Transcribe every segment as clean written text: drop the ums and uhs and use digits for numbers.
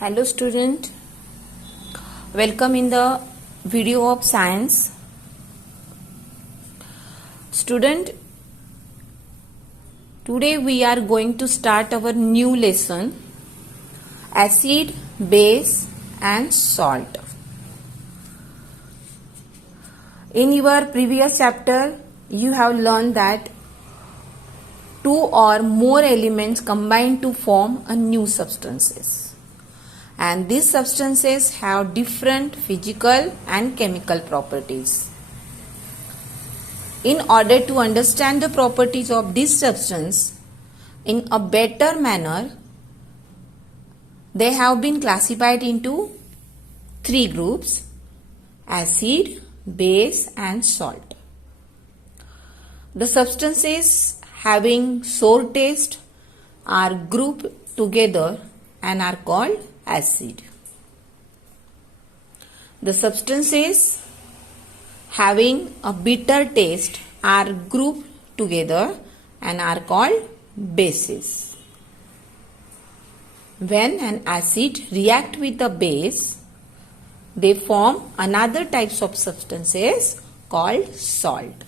Hello student, welcome in the video of science. Student, today we are going to start our new lesson, acid, base and salt. In your previous chapter, you have learned that two or more elements combine to form a new substances. And these substances have different physical and chemical properties. In order to understand the properties of this substance in a better manner, they have been classified into three groups: acid, base and salt. The substances having sour taste are grouped together and are called acid. The substances having a bitter taste are grouped together and are called bases. When an acid reacts with a base, they form another types of substances called salt.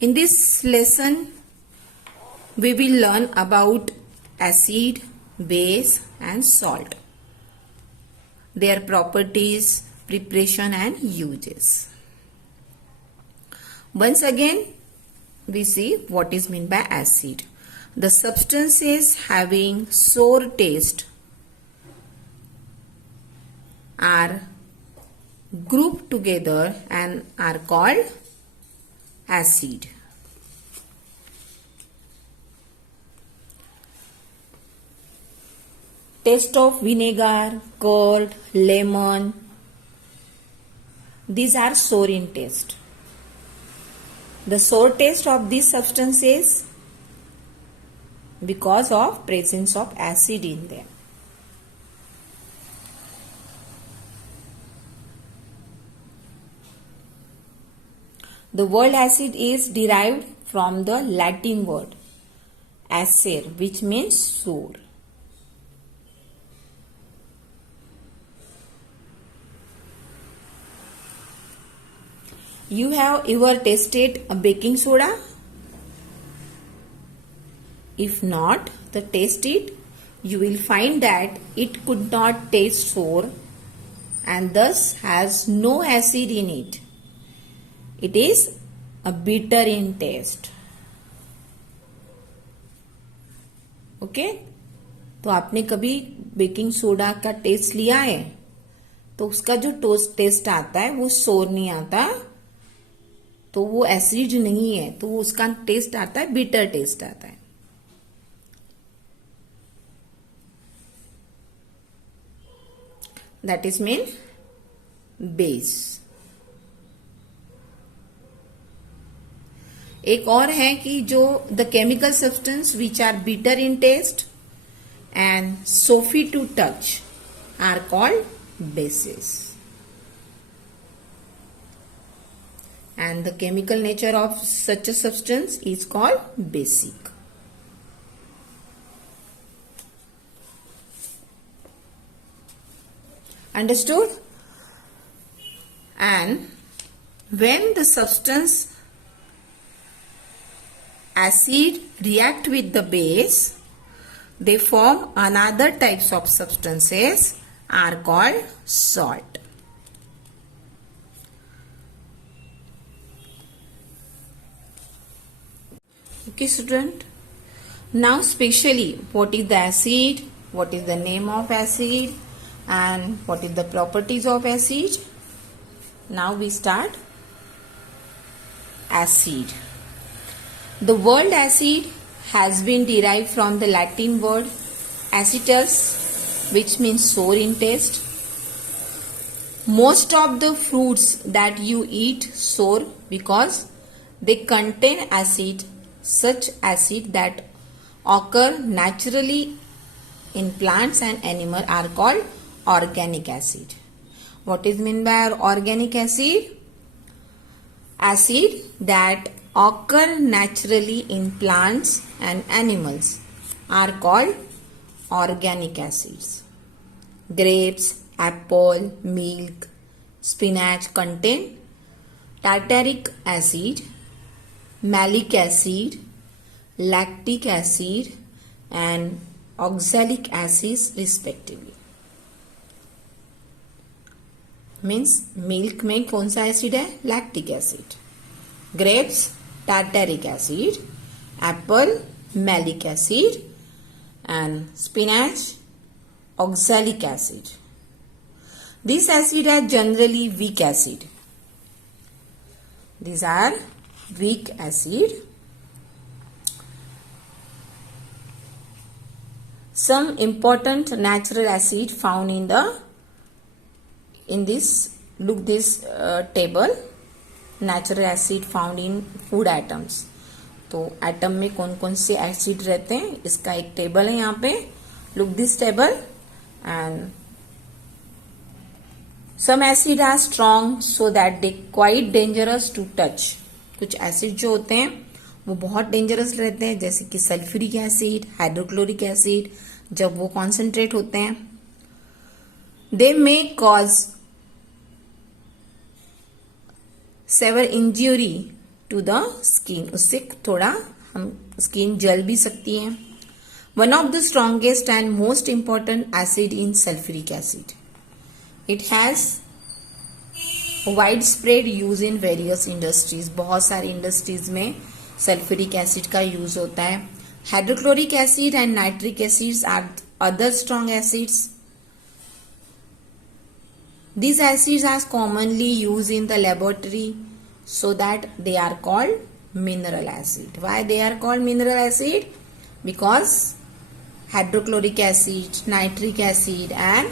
In this lesson, we will learn about acid, base and salt, their properties, preparation and uses. Once again, we see what is meant by acid. The substances having sour taste are grouped together and are called acid. Taste of vinegar, curd, lemon, these are sour in taste. The sour taste of these substances because of presence of acid in them. The word acid is derived from the Latin word acer, which means sour. You have ever tasted a baking soda? If not, taste it. You will find that it could not taste sour and thus has no acid in it. It is a bitter in taste. Okay तो आपने कभी baking soda का test लिया है तो उसका जो test आता है वो सोर नहीं आता, तो वो एसिड नहीं है, तो वो उसका टेस्ट आता है बिटर टेस्ट आता है. That is mean base. एक और है कि जो the chemical substance which are bitter in taste and soapy to touch are called bases. And the chemical nature of such a substance is called basic. Understood? And when the substance acid react with the base, they form another types of substances are called salt. Okay student, now specially what is the acid, what is the name of acid and what is the properties of acid. Now we start. Acid. The word acid has been derived from the Latin word acetus, which means sour in taste. Most of the fruits that you eat sour because they contain acid. Such acid that occur naturally in plants and animals are called organic acid. What is meant by organic acid? Acid that occur naturally in plants and animals are called organic acids. Grapes, apple, milk, spinach contain tartaric acid, malic acid, lactic acid and oxalic acids respectively. Means milk में कौन सा acid है? Lactic acid. Grapes tartaric acid, Apple malic acid and spinach oxalic acid. These acids are generally weak acid. These are weak acid. Some important natural acid found in this, look this table, natural acid found in food atoms. तो atom में कौन कौन से acid रहते हैं इसका एक table है यहाँ पे. Look this table. And some acid are strong so that they quite dangerous to touch. कुछ एसिड जो होते हैं वो बहुत डेंजरस रहते हैं, जैसे कि सल्फ्यूरिक एसिड, हाइड्रोक्लोरिक एसिड. जब वो कॉन्सेंट्रेट होते हैं they may cause severe injury to the skin. उससे थोड़ा हम स्किन जल भी सकती है. One of the strongest and most important acid in sulphuric acid. It has wide spread use in various industries. बहुत सारी इंडस्ट्रीज में सल्फ्यूरिक एसिड का यूज होता है. Hydrochloric acid and nitric acids are other strong acids. These acids are commonly used in the laboratory so that they are called mineral acid. Why they are called mineral acid? Because hydrochloric acid, nitric acid and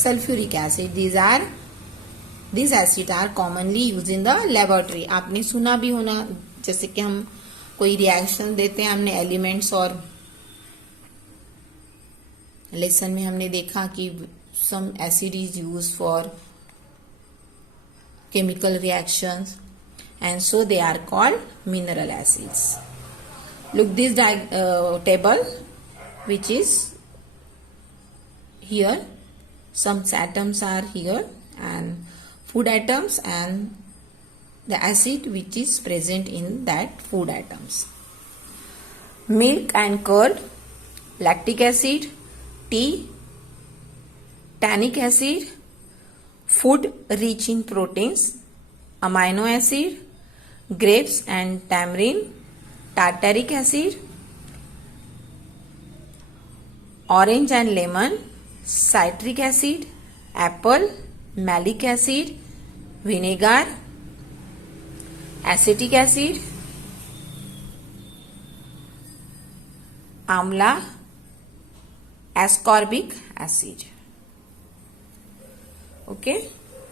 sulfuric acid, these acids are commonly used in the laboratory. आपने सुना भी होना, जैसे कि हम कोई reaction देते हैं, हमने एलिमेंट्स और लेसन में हमने देखा कि some acid is used for chemical reactions and so they are called mineral acids. Look this table which is here. Some atoms are here and food atoms and the acid which is present in that food atoms. Milk and curd, lactic acid, tea, tannic acid, food rich in proteins, amino acid, grapes and tamarind, tartaric acid, orange and lemon, citric acid, apple, malic acid, vinegar, acetic acid, amla, ascorbic acid. Okay,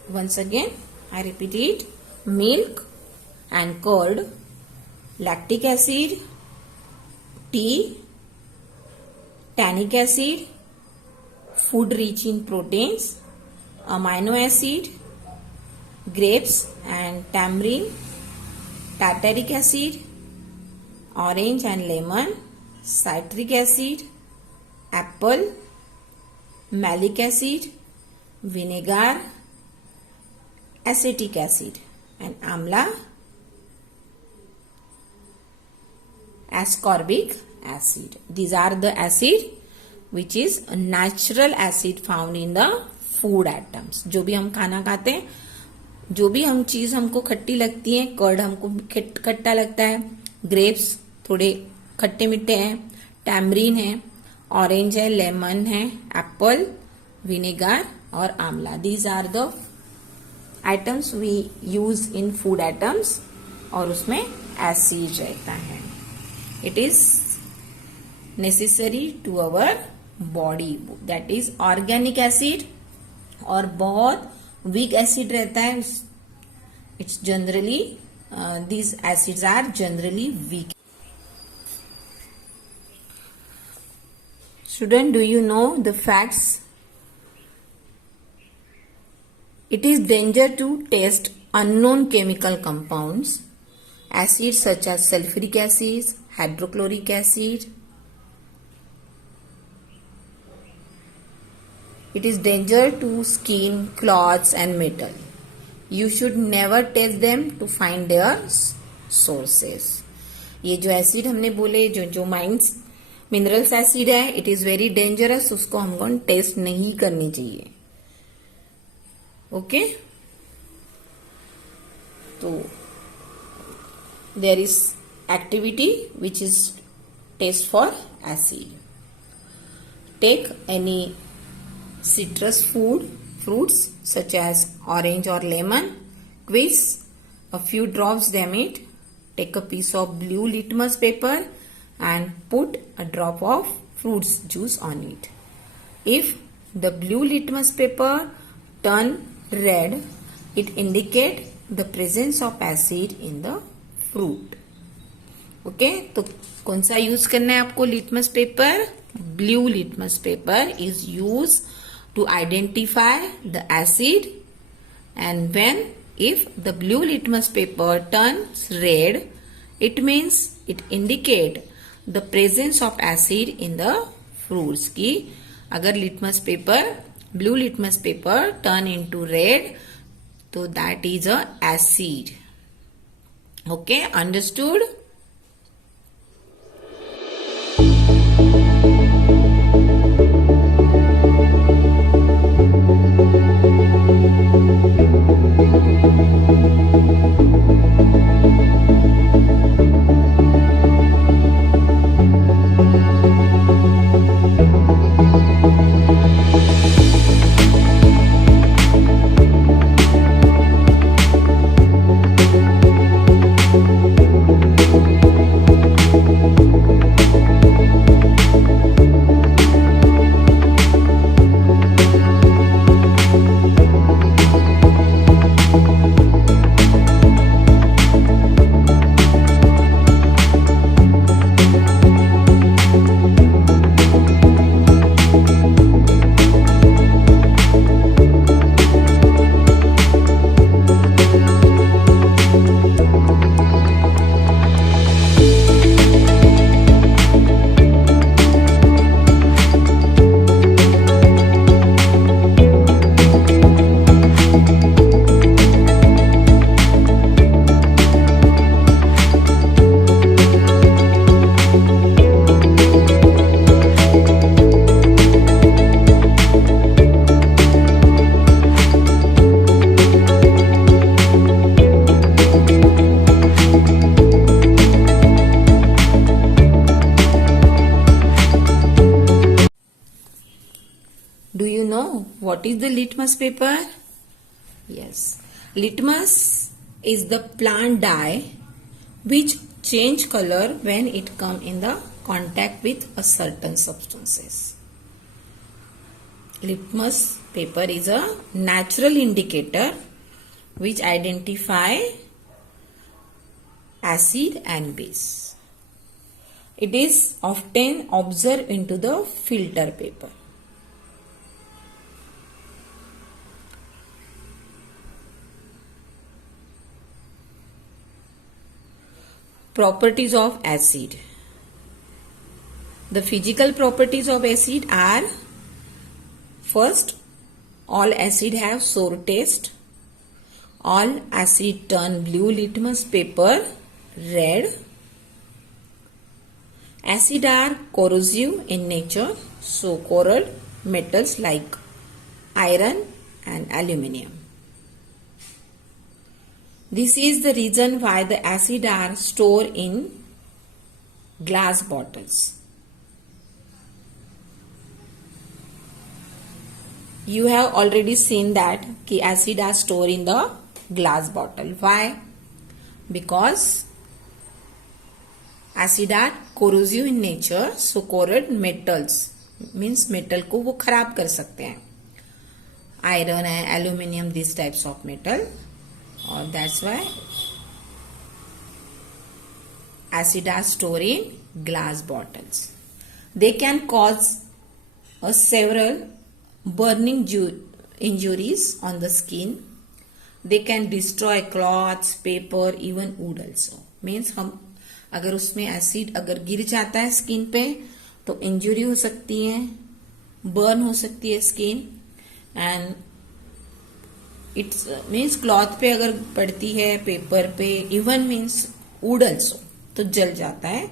once again I repeat it. Milk and curd, lactic acid, tea, tannic acid, food rich in proteins, amino acid, grapes and tamarind, tartaric acid, orange and lemon, citric acid, apple, malic acid, vinegar, acetic acid and amla, ascorbic acid. These are the acid which is a natural acid found in the food atoms. जो भी हम खाना खाते हैं, जो भी हम चीज हमको खट्टी लगती है, कर्ड हमको खट्टा लगता है, ग्रेप्स थोड़े खट्टे मिट्टे हैं, टैमरीन है, ऑरेंज है, लेमन है, एप्पल, विनेगर और amla. These are the items we use in food items और उसमें एसिड रहता है. It is necessary to our body. That is organic acid और बहुत वीक एसिड रहता है. It's generally these acids are generally weak. Student, do you know the facts? It is danger to taste unknown chemical compounds Acids such as sulfuric acid, hydrochloric acid. It is danger to skin, cloths and metal. You should never test them to find their sources. ये जो acid हमने बोले जो mines minerals acid है, it is very dangerous, उसको हमको taste नहीं करनी चाहिए. ओके, तो there is activity which is test for acid. Take any citrus fruits such as orange or lemon, squeeze a few drops them it. Take a piece of blue litmus paper and put a drop of fruits juice on it. If the blue litmus paper turn red, it indicate the presence of acid in the fruit. Okay, तो कौन सा use करना है आपको? Litmus paper. Blue litmus paper is use to identify the acid, and if the blue litmus paper turns red, it means it indicate the presence of acid in the fruits. की अगर litmus paper blue litmus paper turn into red, तो that is a acid. Okay, understood? Do you know what is the litmus paper? Yes. Litmus is the plant dye which change color when it come in the contact with a certain substances. Litmus paper is a natural indicator which identify acid and base. It is often observed into the filter paper. Properties of acid. The physical properties of acid are: first, all acid have sour taste. All acid turn blue litmus paper red. Acid are corrosive in nature, so corrode metals like iron and aluminium. This is the reason why the acid are stored in glass bottles. You have already seen that कि acid are stored in the glass bottle. Why? Because acid are corrosive in nature, so corrode metals means metal को वो खराब कर सकते हैं. Iron and aluminium, these types of metal. Or that's why acid are stored in glass bottles. They can cause several burning injuries on the skin. They can destroy cloths, paper, even wood also. Means हम अगर उसमें acid अगर गिर जाता है skin पे तो injury हो सकती है, बर्न हो सकती है skin, and it's means cloth पे अगर पड़ती है, पेपर पे, इवन मीन्स वुड ऑल्सो, तो जल जाता है,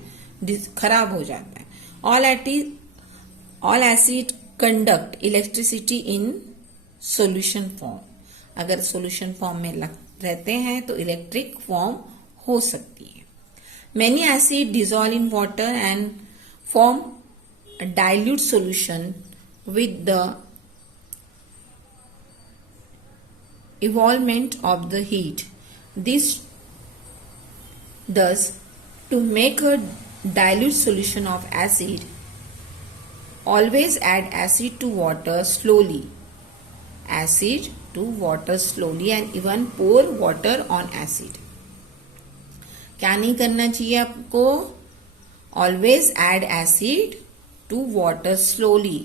खराब हो जाता है. All acid conduct electricity in solution form. अगर सॉल्यूशन फॉर्म में रहते हैं तो इलेक्ट्रिक फॉर्म हो सकती है. Many acid dissolve in water and form dilute solution with the evolvement of the heat. This thus to make a dilute solution of acid, always add acid to water slowly. Acid to water slowly and even pour water on acid. क्या नहीं करना चाहिए आपको? Always add acid to water slowly.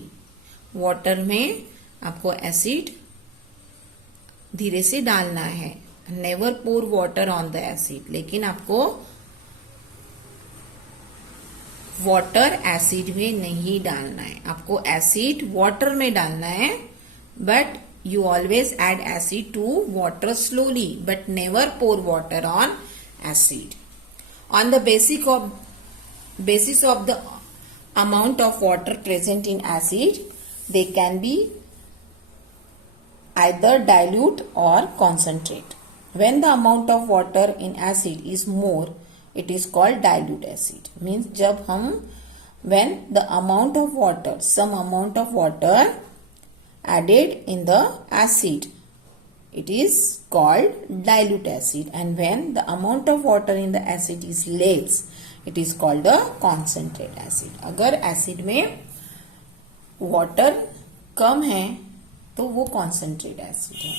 Water में आपको acid धीरे से डालना है. Never pour water on the acid. लेकिन आपको वाटर एसिड में नहीं डालना है, आपको एसिड वाटर में डालना है. But you always add acid to water slowly, but never pour water on acid. On the basis of the amount of water present in acid, they can be either dilute or concentrate. When the amount of water in acid is more, it is called dilute acid. Means जब हम when the amount of water, some amount of water added in the acid, it is called dilute acid. And when the amount of water in the acid is less, it is called the concentrate acid. अगर acid में water कम है तो वो concentrate acid है.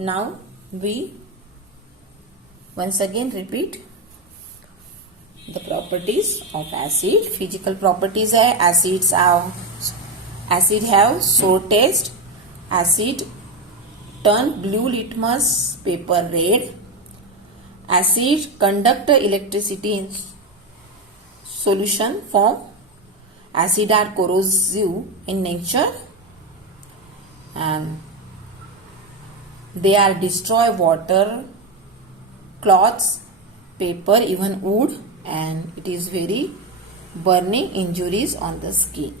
Now we once again repeat the properties of acid. Physical properties है acid have sour taste, acid turn blue litmus paper red, acid conduct electricity in solution form, acid are corrosive in nature and they are destroy water, cloths, paper, even wood, and it is very burning injuries on the skin.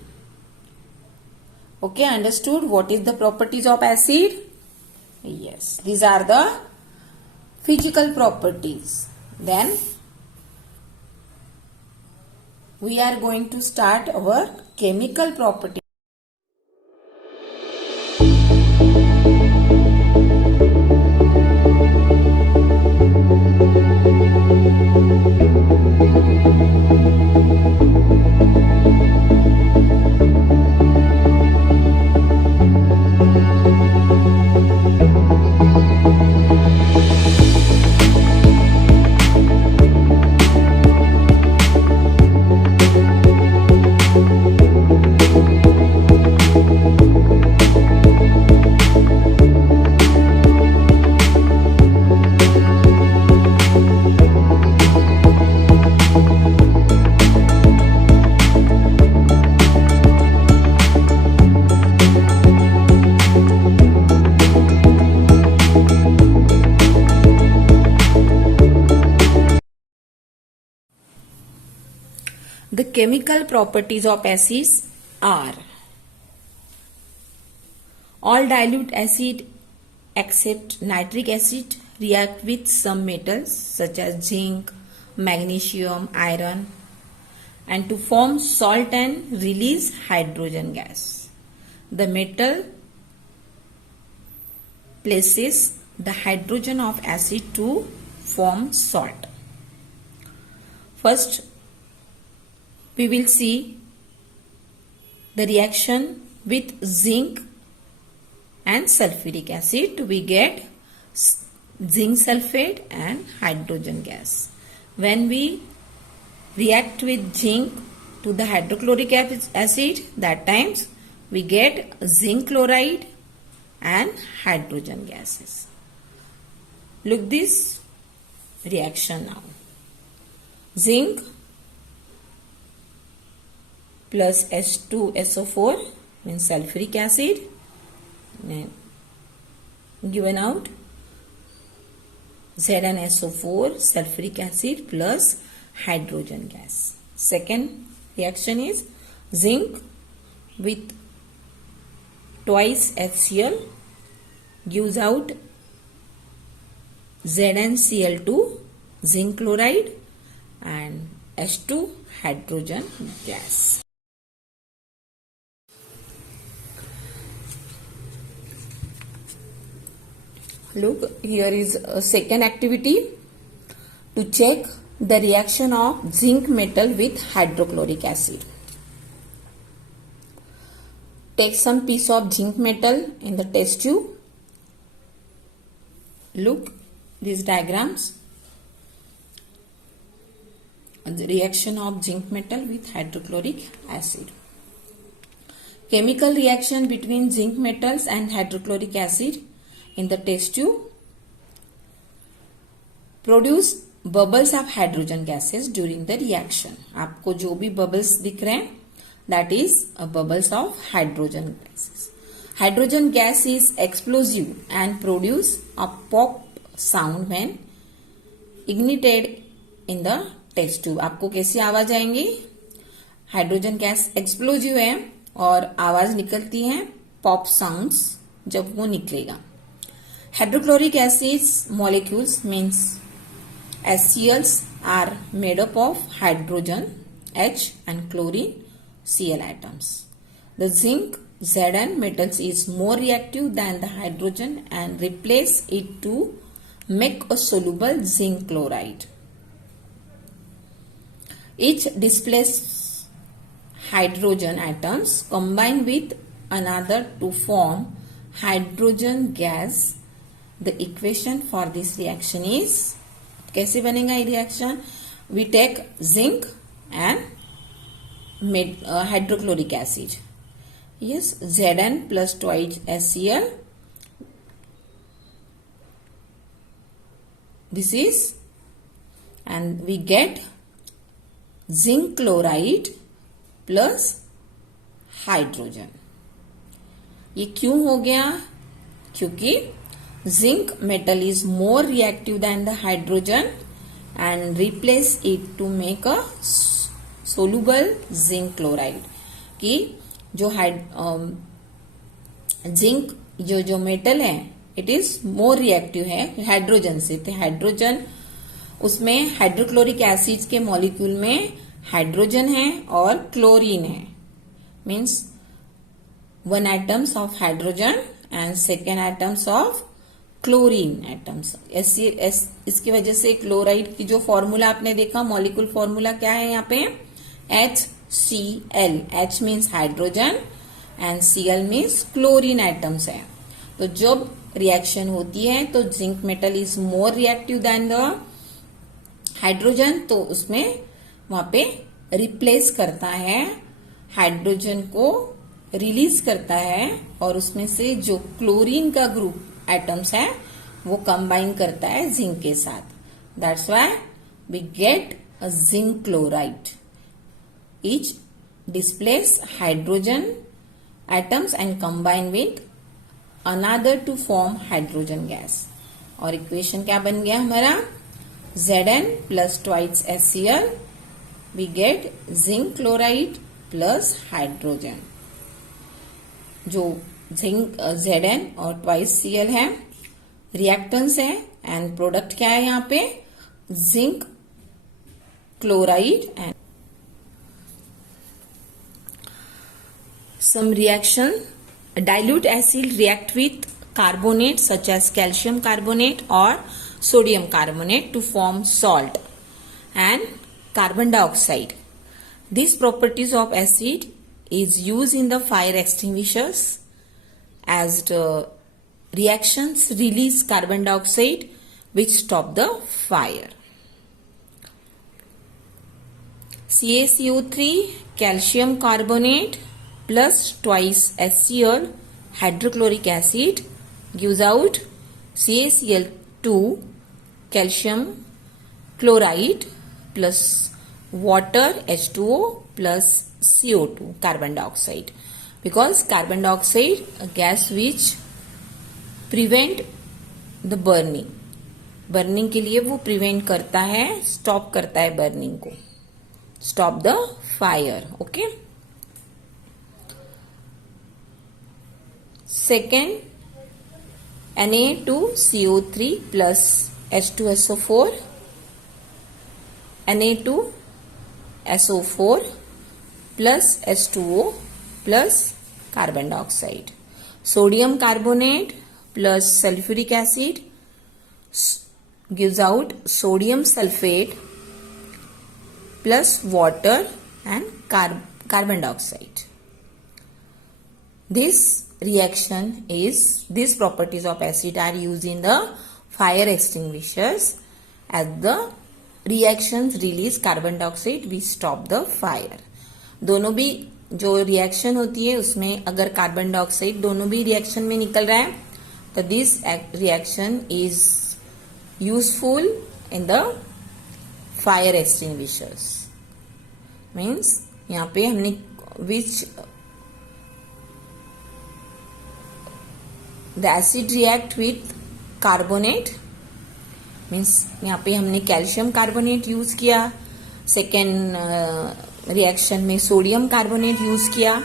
Okay, understood what is the properties of acid? Yes, these are the physical properties. Then we are going to start our chemical property. The chemical properties of acids are: all dilute acid except nitric acid react with some metals such as zinc, magnesium, iron, and to form salt and release hydrogen gas. The metal places the hydrogen of acid to form salt. First, we will see the reaction with zinc and sulfuric acid. We get zinc sulfate and hydrogen gas. When we react with zinc to the hydrochloric acid, that times we get zinc chloride and hydrogen gases. Look this reaction now. Zinc plus H2SO4 means sulfuric acid given out. ZnSO4 sulfuric acid plus hydrogen gas. Second reaction is zinc with twice HCl gives out ZnCl2 zinc chloride and H2 hydrogen gas. Look, here is a second activity to check the reaction of zinc metal with hydrochloric acid. Take some piece of zinc metal in the test tube. Look these diagrams. The reaction of zinc metal with hydrochloric acid. Chemical reaction between zinc metals and hydrochloric acid in the test tube produce bubbles of hydrogen gases during the reaction. आपको जो भी bubbles दिख रहे हैं, that is bubbles of hydrogen gases. Hydrogen gas is explosive and produce a pop sound when ignited in the test tube. आपको कैसी आवाज आएंगी? हाइड्रोजन गैस एक्सप्लोजिव है और आवाज निकलती है पॉप साउंड्स जब वो निकलेगा. Hydrochloric acids molecules means HCl's are made up of hydrogen H and chlorine Cl atoms. The zinc Zn metals is more reactive than the hydrogen and replace it to make a soluble zinc chloride. Each displaces hydrogen atoms combine with another to form hydrogen gas. The equation for this reaction is, कैसे बनेगा ये reaction? We take zinc and hydrochloric acid. Yes, Zn plus twice HCl. This is, and we get zinc chloride plus hydrogen. ये क्यों हो गया? क्योंकि zinc metal is more reactive than the hydrogen and replace it to make a soluble zinc chloride. कि जो zinc जो metal है it is more reactive है हाइड्रोजन से. तो हाइड्रोजन उसमें हाइड्रोक्लोरिक एसिड के मॉलिक्यूल में हाइड्रोजन है और क्लोरीन है. Means one atoms of hydrogen and second atoms of chlorine atoms. इसकी वजह से क्लोराइड की जो फॉर्मूला आपने देखा, मॉलिक्यूल फॉर्मूला क्या है यहाँ पे? HCl. H means hydrogen and Cl means chlorine atoms है. तो जब रिएक्शन होती है तो zinc metal is more reactive than the hydrogen, तो उसमें वहां पे रिप्लेस करता है हाइड्रोजन को, रिलीज करता है और उसमें से जो क्लोरीन का ग्रुप एटम्स है वो कंबाइन करता है जिंक के साथ. That's why we get a zinc chloride. Each displace hydrogen atoms and combine with another to form hydrogen gas. और इक्वेशन क्या बन गया हमारा? Zn plus twice HCl. We get zinc chloride plus hydrogen. जो zinc Zn और twice Cl है, reactance है, and product क्या है यहाँ पे? Zinc chloride. And some reaction, dilute acid react with carbonate such as calcium carbonate or sodium carbonate to form salt and carbon dioxide. These properties of acid is used in the fire extinguishers as the reactions release carbon dioxide which stop the fire. CaCO3 calcium carbonate plus twice HCl hydrochloric acid gives out CaCl2 calcium chloride plus water H2O plus CO2 carbon dioxide, because carbon dioxide a gas which prevent the burning के लिए वो prevent करता है, stop करता है burning को, stop the fire. Okay. Second, Na2CO3 plus H2SO4, Na2SO4 plus H2O plus carbon dioxide. Sodium carbonate plus sulfuric acid gives out sodium sulfate plus water and carbon dioxide. These properties of acid are used in the fire extinguishers. As the reactions release carbon dioxide, we stop the fire. दोनों भी जो reaction होती है उसमें अगर carbon dioxide दोनों भी reaction में निकल रहा है तो this reaction is useful in the fire extinguishers. Means यहाँ पे हमने which the acid react with carbonate, means यहाँ पे हमने कैल्शियम कार्बोनेट यूज किया. सेकेंड रिएक्शन में सोडियम कार्बोनेट यूज किया,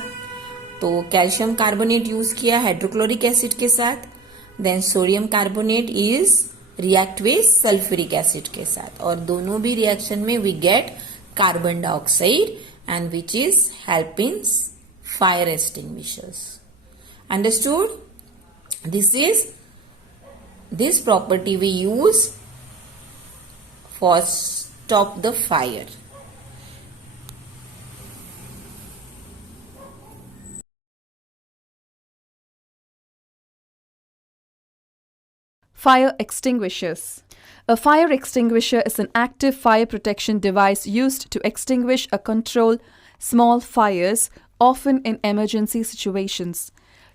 तो कैल्शियम कार्बोनेट यूज किया हाइड्रोक्लोरिक एसिड के साथ. Then sodium carbonate is react with sulphuric acid के साथ, और दोनों भी रिएक्शन में we get carbon dioxide and which is help in fire extinguishers. Understood? This property we use for stop the fire. Fire extinguishers. A fire extinguisher is an active fire protection device used to extinguish or control small fires, often in emergency situations.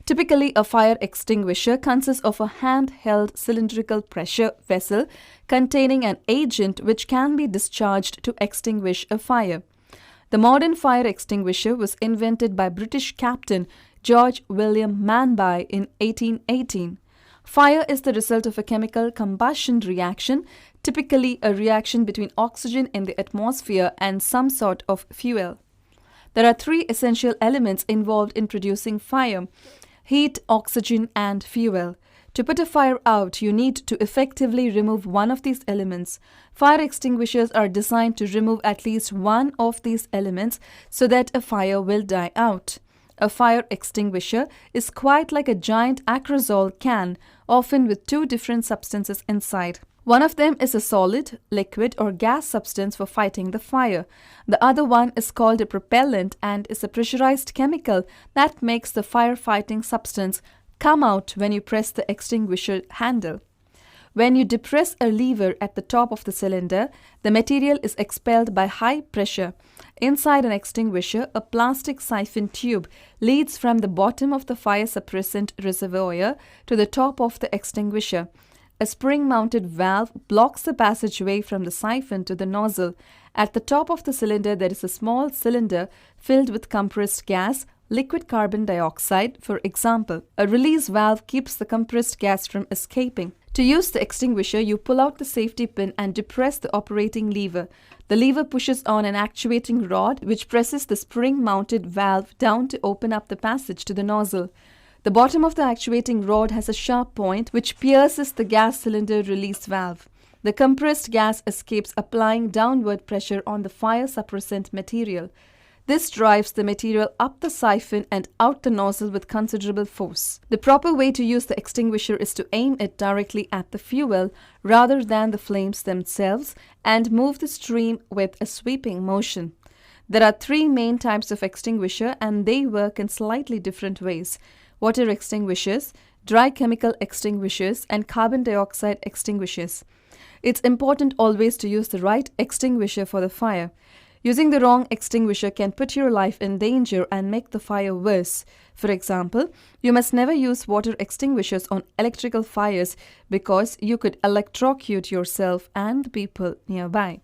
Typically, a fire extinguisher consists of a handheld cylindrical pressure vessel containing an agent which can be discharged to extinguish a fire. The modern fire extinguisher was invented by British Captain George William Manby in 1818. Fire is the result of a chemical combustion reaction, typically a reaction between oxygen in the atmosphere and some sort of fuel. There are three essential elements involved in producing fire: heat, oxygen, and fuel. To put a fire out, you need to effectively remove one of these elements. Fire extinguishers are designed to remove at least one of these elements so that a fire will die out. A fire extinguisher is quite like a giant Acrosol can, often with two different substances inside. One of them is a solid, liquid, or gas substance for fighting the fire. The other one is called a propellant and is a pressurized chemical that makes the firefighting substance come out when you press the extinguisher handle. When you depress a lever at the top of the cylinder, the material is expelled by high pressure. Inside an extinguisher, a plastic siphon tube leads from the bottom of the fire suppressant reservoir to the top of the extinguisher. A spring-mounted valve blocks the passageway from the siphon to the nozzle. At the top of the cylinder, there is a small cylinder filled with compressed gas, liquid carbon dioxide, for example. A release valve keeps the compressed gas from escaping. To use the extinguisher, you pull out the safety pin and depress the operating lever. The lever pushes on an actuating rod which presses the spring-mounted valve down to open up the passage to the nozzle. The bottom of the actuating rod has a sharp point which pierces the gas cylinder release valve. The compressed gas escapes, applying downward pressure on the fire suppressant material. This drives the material up the siphon and out the nozzle with considerable force. The proper way to use the extinguisher is to aim it directly at the fuel rather than the flames themselves and move the stream with a sweeping motion. There are three main types of extinguisher and they work in slightly different ways: water extinguishers, dry chemical extinguishers, and carbon dioxide extinguishers. It's important always to use the right extinguisher for the fire. Using the wrong extinguisher can put your life in danger and make the fire worse. For example, you must never use water extinguishers on electrical fires because you could electrocute yourself and the people nearby.